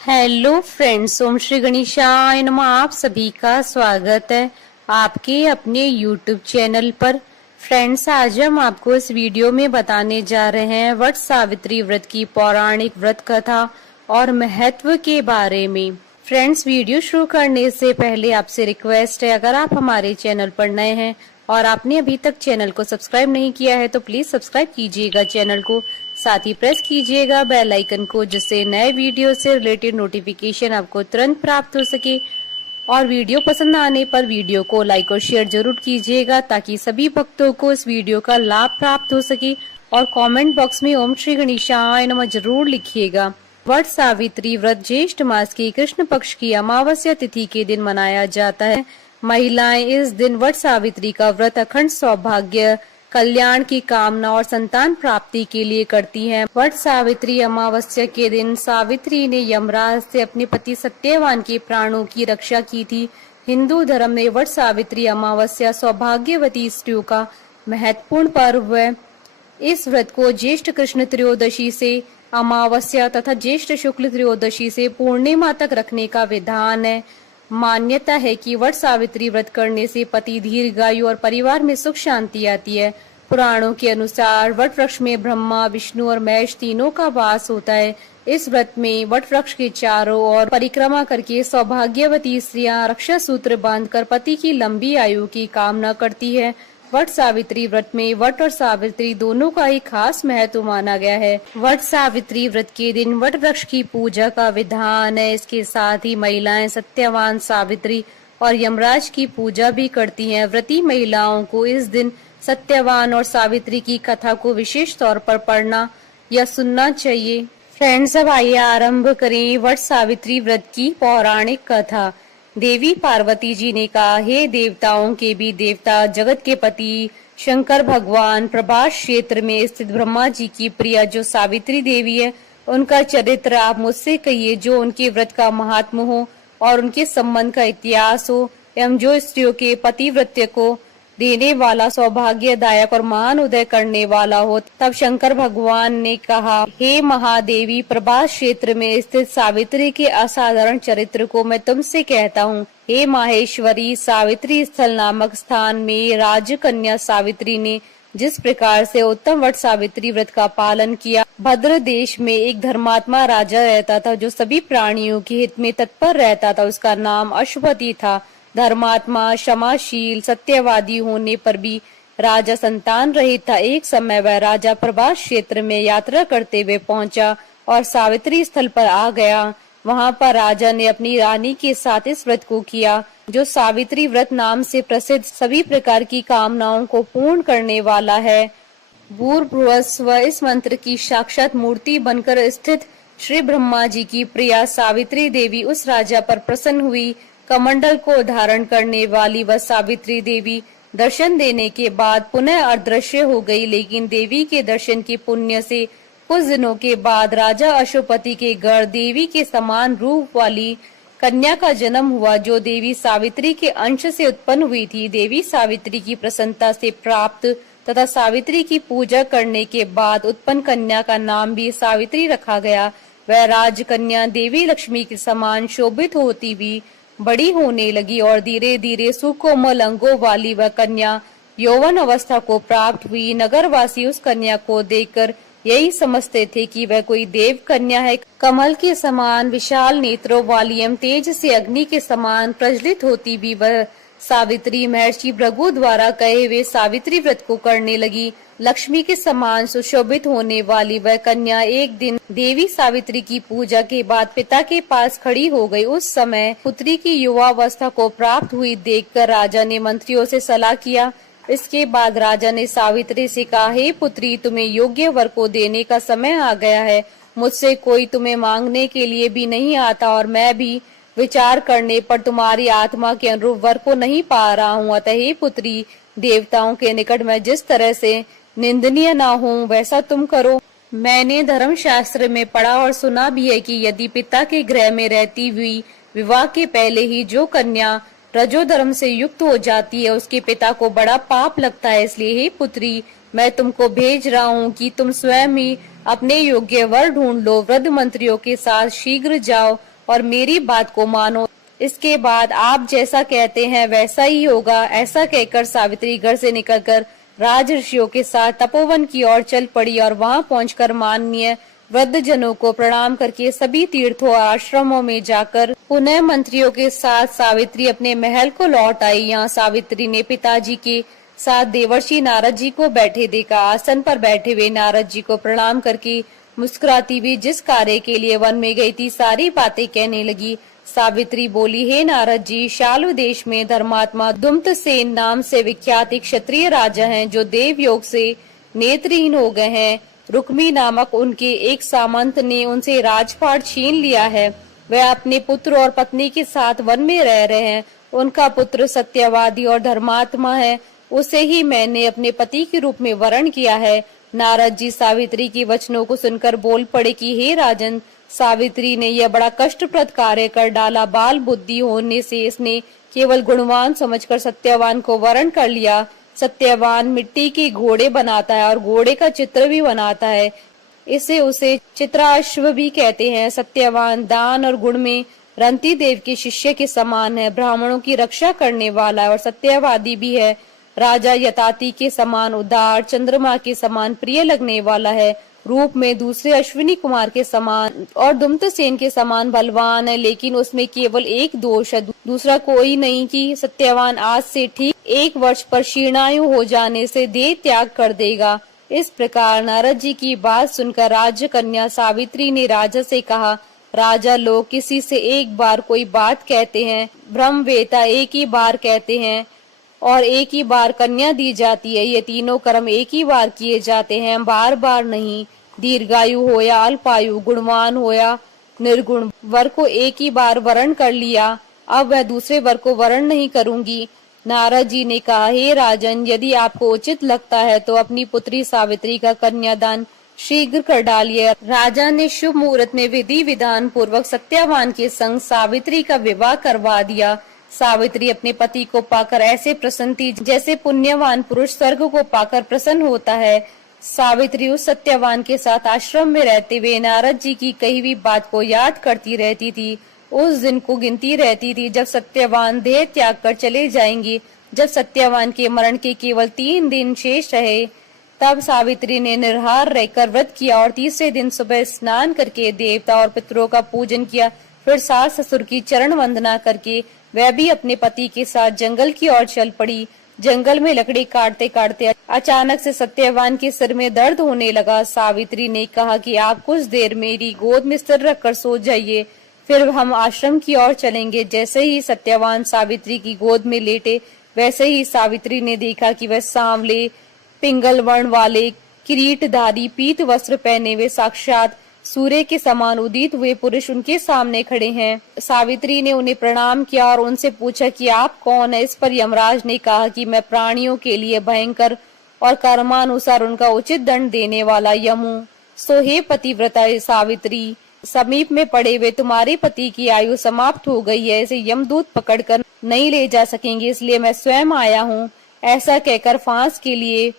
Hello friends, ओम श्री गणेशाय नमः। आप सभी का स्वागत है आपके अपने यूट्यूब चैनल पर। फ्रेंड्स, आज हम आपको इस वीडियो में बताने जा रहे हैं वट सावित्री व्रत की पौराणिक व्रत कथा और महत्व के बारे में। फ्रेंड्स, वीडियो शुरू करने से पहले आपसे रिक्वेस्ट है, अगर आप हमारे चैनल पर नए हैं और आपने अभी तक चैनल को सब्सक्राइब नहीं किया है तो प्लीज सब्सक्राइब कीजिएगा चैनल को, साथ ही प्रेस कीजिएगा बेल आइकन को, जिससे नए वीडियो से रिलेटेड नोटिफिकेशन आपको तुरंत प्राप्त हो सके। और वीडियो पसंद आने पर वीडियो को लाइक और शेयर जरूर कीजिएगा ताकि सभी भक्तों को इस वीडियो का लाभ प्राप्त हो सके। और कमेंट बॉक्स में ओम श्री गणेशाय नमः जरूर लिखिएगा। वट सावित्री व्रत ज्येष्ठ मास की कृष्ण पक्ष की अमावस्या तिथि के दिन मनाया जाता है। महिलाएं इस दिन वट सावित्री का व्रत अखंड सौभाग्य, कल्याण की कामना और संतान प्राप्ति के लिए करती हैं। वट सावित्री अमावस्या के दिन सावित्री ने यमराज से अपने पति सत्यवान के प्राणों की रक्षा की थी। हिंदू धर्म में वट सावित्री अमावस्या सौभाग्यवती स्त्रियों का महत्वपूर्ण पर्व है। इस व्रत को ज्येष्ठ कृष्ण त्रयोदशी से अमावस्या तथा ज्येष्ठ शुक्ल त्रयोदशी से पूर्णिमा तक रखने का विधान है। मान्यता है कि वट सावित्री व्रत करने से पति दीर्घायु और परिवार में सुख शांति आती है। पुराणों के अनुसार वट वृक्ष में ब्रह्मा, विष्णु और महेश तीनों का वास होता है। इस व्रत में वट वृक्ष के चारों ओर परिक्रमा करके सौभाग्यवती स्त्रियां रक्षा सूत्र बांधकर पति की लंबी आयु की कामना करती है। वट सावित्री व्रत में वट और सावित्री दोनों का ही खास महत्व माना गया है। वट सावित्री व्रत के दिन वट वृक्ष की पूजा का विधान है। इसके साथ ही महिलाएं सत्यवान, सावित्री और यमराज की पूजा भी करती हैं। व्रती महिलाओं को इस दिन सत्यवान और सावित्री की कथा को विशेष तौर पर पढ़ना या सुनना चाहिए। फ्रेंड्स, अब आइए आरंभ करें वट सावित्री व्रत की पौराणिक कथा। देवी पार्वती जी ने कहा, हे देवताओं के भी देवता, जगत के पति शंकर भगवान, प्रभास क्षेत्र में स्थित ब्रह्मा जी की प्रिया जो सावित्री देवी है, उनका चरित्र आप मुझसे कहिए, जो उनके व्रत का महात्म हो और उनके संबंध का इतिहास हो, एवं जो स्त्रियों के पतिव्रत्य को देने वाला, सौभाग्यदायक और महान उदय करने वाला हो। तब शंकर भगवान ने कहा, हे महादेवी, प्रभास क्षेत्र में स्थित सावित्री के असाधारण चरित्र को मैं तुमसे कहता हूँ। हे माहेश्वरी, सावित्री स्थल नामक स्थान में राजकन्या सावित्री ने जिस प्रकार से उत्तम वट सावित्री व्रत का पालन किया। भद्र देश में एक धर्मात्मा राजा रहता था जो सभी प्राणियों के हित में तत्पर रहता था। उसका नाम अश्वपति था। धर्मात्मा, क्षमाशील, सत्यवादी होने पर भी राजा संतान रहित था। एक समय वह राजा प्रभास क्षेत्र में यात्रा करते हुए पहुंचा और सावित्री स्थल पर आ गया। वहां पर राजा ने अपनी रानी के साथ इस व्रत को किया, जो सावित्री व्रत नाम से प्रसिद्ध सभी प्रकार की कामनाओं को पूर्ण करने वाला है। भूर्भुवस्व इस मंत्र की साक्षात मूर्ति बनकर स्थित श्री ब्रह्मा जी की प्रिया सावित्री देवी उस राजा पर प्रसन्न हुई। कमंडल को धारण करने वाली वह सावित्री देवी दर्शन देने के बाद पुनः अदृश्य हो गई। लेकिन देवी के दर्शन के पुण्य से कुछ दिनों के बाद राजा अशोपति के घर देवी के समान रूप वाली कन्या का जन्म हुआ, जो देवी सावित्री के अंश से उत्पन्न हुई थी। देवी सावित्री की प्रसन्नता से प्राप्त तथा सावित्री की पूजा करने के बाद उत्पन्न कन्या का नाम भी सावित्री रखा गया। वह राजकन्या देवी लक्ष्मी के समान शोभित होती हुई बड़ी होने लगी और धीरे धीरे सुकोमल अंगों वाली वह कन्या यौवन अवस्था को प्राप्त हुई। नगरवासी उस कन्या को देखकर यही समझते थे कि वह कोई देव कन्या है। कमल के समान विशाल नेत्रों वाली एवं तेज से अग्नि के समान प्रज्वलित होती भी वह सावित्री महर्षि भृगु द्वारा कहे हुए सावित्री व्रत को करने लगी। लक्ष्मी के समान सुशोभित होने वाली वह कन्या एक दिन देवी सावित्री की पूजा के बाद पिता के पास खड़ी हो गई। उस समय पुत्री की युवावस्था को प्राप्त हुई देखकर राजा ने मंत्रियों से सलाह किया। इसके बाद राजा ने सावित्री से कहा, हे पुत्री, तुम्हें योग्य वर को देने का समय आ गया है। मुझसे कोई तुम्हें मांगने के लिए भी नहीं आता और मैं भी विचार करने पर तुम्हारी आत्मा के अनुरूप वर को नहीं पा रहा हूँ। अतः हे पुत्री, देवताओं के निकट मैं जिस तरह से निंदनीय ना हूँ वैसा तुम करो। मैंने धर्म शास्त्र में पढ़ा और सुना भी है कि यदि पिता के गृह में रहती हुई विवाह के पहले ही जो कन्या रजोधर्म से युक्त हो जाती है, उसके पिता को बड़ा पाप लगता है। इसलिए हे पुत्री, मैं तुमको भेज रहा हूँ कि तुम स्वयं ही अपने योग्य वर ढूंढ लो। वृद्ध मंत्रियों के साथ शीघ्र जाओ और मेरी बात को मानो। इसके बाद आप जैसा कहते हैं वैसा ही होगा। ऐसा कहकर सावित्री घर से निकलकर राजऋषियों के साथ तपोवन की ओर चल पड़ी और वहां पहुंचकर माननीय वृद्ध जनों को प्रणाम करके सभी तीर्थों और आश्रमों में जाकर पुनः मंत्रियों के साथ सावित्री अपने महल को लौट आई। यहाँ सावित्री ने पिताजी के साथ देवर्षि नारद जी को बैठे देखा। आसन पर बैठे हुए नारद जी को प्रणाम करके मुस्कुराती हुई जिस कार्य के लिए वन में गई थी सारी बातें कहने लगी। सावित्री बोली, हे नारद जी, शाल्व देश में धर्मात्मा दुम्तसेन नाम से विख्यात एक क्षत्रिय राजा हैं जो देव योग से नेत्रहीन हो गए हैं। रुक्मी नामक उनके एक सामंत ने उनसे राजपाट छीन लिया है। वह अपने पुत्र और पत्नी के साथ वन में रह रहे हैं। उनका पुत्र सत्यवादी और धर्मात्मा है। उसे ही मैंने अपने पति के रूप में वरण किया है। नारद जी सावित्री के वचनों को सुनकर बोल पड़े कि हे राजन, सावित्री ने यह बड़ा कष्टप्रद कार्य कर डाला। बाल बुद्धि होने से इसने केवल गुणवान समझकर सत्यवान को वरण कर लिया। सत्यवान मिट्टी के घोड़े बनाता है और घोड़े का चित्र भी बनाता है। इसे उसे चित्राश्व भी कहते हैं। सत्यवान दान और गुण में रंती देव के शिष्य के समान है। ब्राह्मणों की रक्षा करने वाला है और सत्यवादी भी है। राजा यताति के समान उदार, चंद्रमा के समान प्रिय लगने वाला है। रूप में दूसरे अश्विनी कुमार के समान और दुम्तसेन के समान बलवान है। लेकिन उसमें केवल एक दोष है, दूसरा कोई नहीं कि सत्यवान आज से ठीक 1 वर्ष पर शीर्णायु हो जाने से देह त्याग कर देगा। इस प्रकार नारद जी की बात सुनकर राज्य कन्या सावित्री ने राजा से कहा, राजा, लोग किसी से एक बार कोई बात कहते हैं, ब्रह्मवेता एक ही बार कहते हैं और एक ही बार कन्या दी जाती है। ये तीनों कर्म एक ही बार किए जाते हैं, बार बार नहीं। दीर्घायु हो या अल्पायु, गुणवान हो या निर्गुण, वर को एक ही बार वरण कर लिया, अब वह दूसरे वर को वरण नहीं करूंगी। नारद जी ने कहा, हे राजन, यदि आपको उचित लगता है तो अपनी पुत्री सावित्री का कन्यादान शीघ्र कर डालिए। राजा ने शुभ मुहूर्त में विधि विधान पूर्वक सत्यवान के संग सावित्री का विवाह करवा दिया। सावित्री अपने पति को पाकर ऐसे प्रसन्न थी जैसे पुण्यवान पुरुष स्वर्ग को पाकर प्रसन्न होता है। सावित्री उस सत्यवान के साथ आश्रम में रहते हुए नारद जी की कही हुई बात को याद करती रहती थी। उस दिन को गिनती रहती थी जब सत्यवान देह त्याग कर चले जाएंगे। जब सत्यवान के मरण के केवल 3 दिन शेष रहे, तब सावित्री ने निर्हार रहकर व्रत किया और तीसरे दिन सुबह स्नान करके देवता और पितरों का पूजन किया। फिर सास ससुर की चरण वंदना करके वह भी अपने पति के साथ जंगल की ओर चल पड़ी। जंगल में लकड़ी काटते काटते अचानक से सत्यवान के सिर में दर्द होने लगा। सावित्री ने कहा कि आप कुछ देर मेरी गोद में सिर रखकर सो जाइए, फिर हम आश्रम की ओर चलेंगे। जैसे ही सत्यवान सावित्री की गोद में लेटे, वैसे ही सावित्री ने देखा कि वह सांवले पिंगल वर्ण वाले किरीटधारी पीत वस्त्र पहने हुए साक्षात सूर्य के समान उदित हुए पुरुष उनके सामने खड़े हैं। सावित्री ने उन्हें प्रणाम किया और उनसे पूछा कि आप कौन है। इस पर यमराज ने कहा कि मैं प्राणियों के लिए भयंकर और कर्मानुसार उनका उचित दंड देने वाला यम हूँ। सो हे पतिव्रता सावित्री, समीप में पड़े हुए तुम्हारे पति की आयु समाप्त हो गई है, इसे यमदूत पकड़कर नहीं ले जा सकेंगे, इसलिए मैं स्वयं आया हूँ। ऐसा कहकर फांस के लिए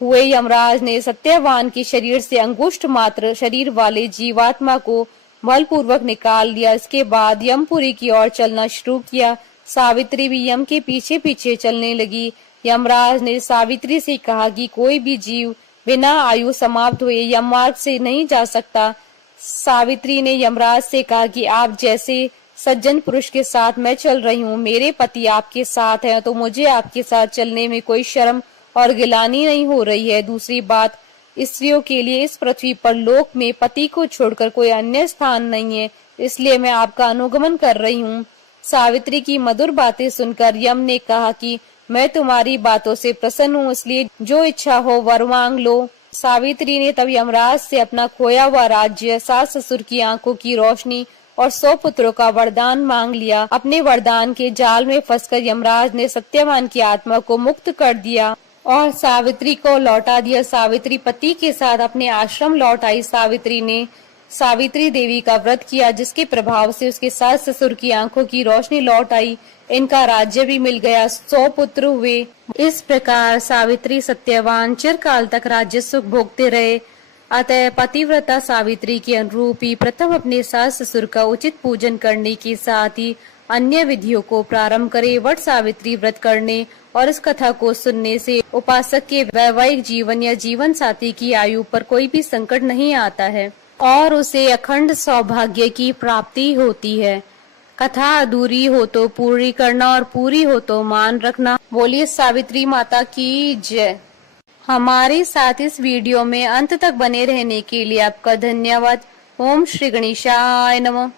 हुए यमराज ने सत्यवान के शरीर से अंगुष्ठ मात्र शरीर वाले जीवात्मा को बलपूर्वक निकाल लिया। इसके बाद यमपुरी की ओर चलना शुरू किया। सावित्री भी यम के पीछे पीछे चलने लगी। यमराज ने सावित्री से कहा कि कोई भी जीव बिना आयु समाप्त हुए यम मार्ग से नहीं जा सकता। सावित्री ने यमराज से कहा कि आप जैसे सज्जन पुरुष के साथ मैं चल रही हूँ, मेरे पति आपके साथ हैं, तो मुझे आपके साथ चलने में कोई शर्म और गिलानी नहीं हो रही है। दूसरी बात, स्त्रियों के लिए इस पृथ्वी पर लोक में पति को छोड़कर कोई अन्य स्थान नहीं है, इसलिए मैं आपका अनुगमन कर रही हूँ। सावित्री की मधुर बातें सुनकर यम ने कहा कि मैं तुम्हारी बातों से प्रसन्न हूँ, इसलिए जो इच्छा हो वर मांग लो। सावित्री ने तब यमराज से अपना खोया हुआ राज्य, सास ससुर की आंखों की रोशनी और 100 पुत्रों का वरदान मांग लिया। अपने वरदान के जाल में फंसकर यमराज ने सत्यवान की आत्मा को मुक्त कर दिया और सावित्री को लौटा दिया। सावित्री पति के साथ अपने आश्रम लौट आई। सावित्री ने सावित्री देवी का व्रत किया, जिसके प्रभाव से उसके सास ससुर की आंखों की रोशनी लौट आई। इनका राज्य भी मिल गया, 100 पुत्र हुए। इस प्रकार सावित्री सत्यवान चिरकाल तक राज्य सुख भोगते रहे। अतः पतिव्रता सावित्री के अनुरूप ही प्रथम अपने सास ससुर का उचित पूजन करने के साथ ही अन्य विधियों को प्रारंभ करे। वट सावित्री व्रत करने और इस कथा को सुनने से उपासक के वैवाहिक जीवन या जीवन साथी की आयु पर कोई भी संकट नहीं आता है और उसे अखंड सौभाग्य की प्राप्ति होती है। कथा अधूरी हो तो पूरी करना और पूरी हो तो मान रखना। बोलिए सावित्री माता की जय। हमारे साथ इस वीडियो में अंत तक बने रहने के लिए आपका धन्यवाद। ओम श्री गणेशाय नमः।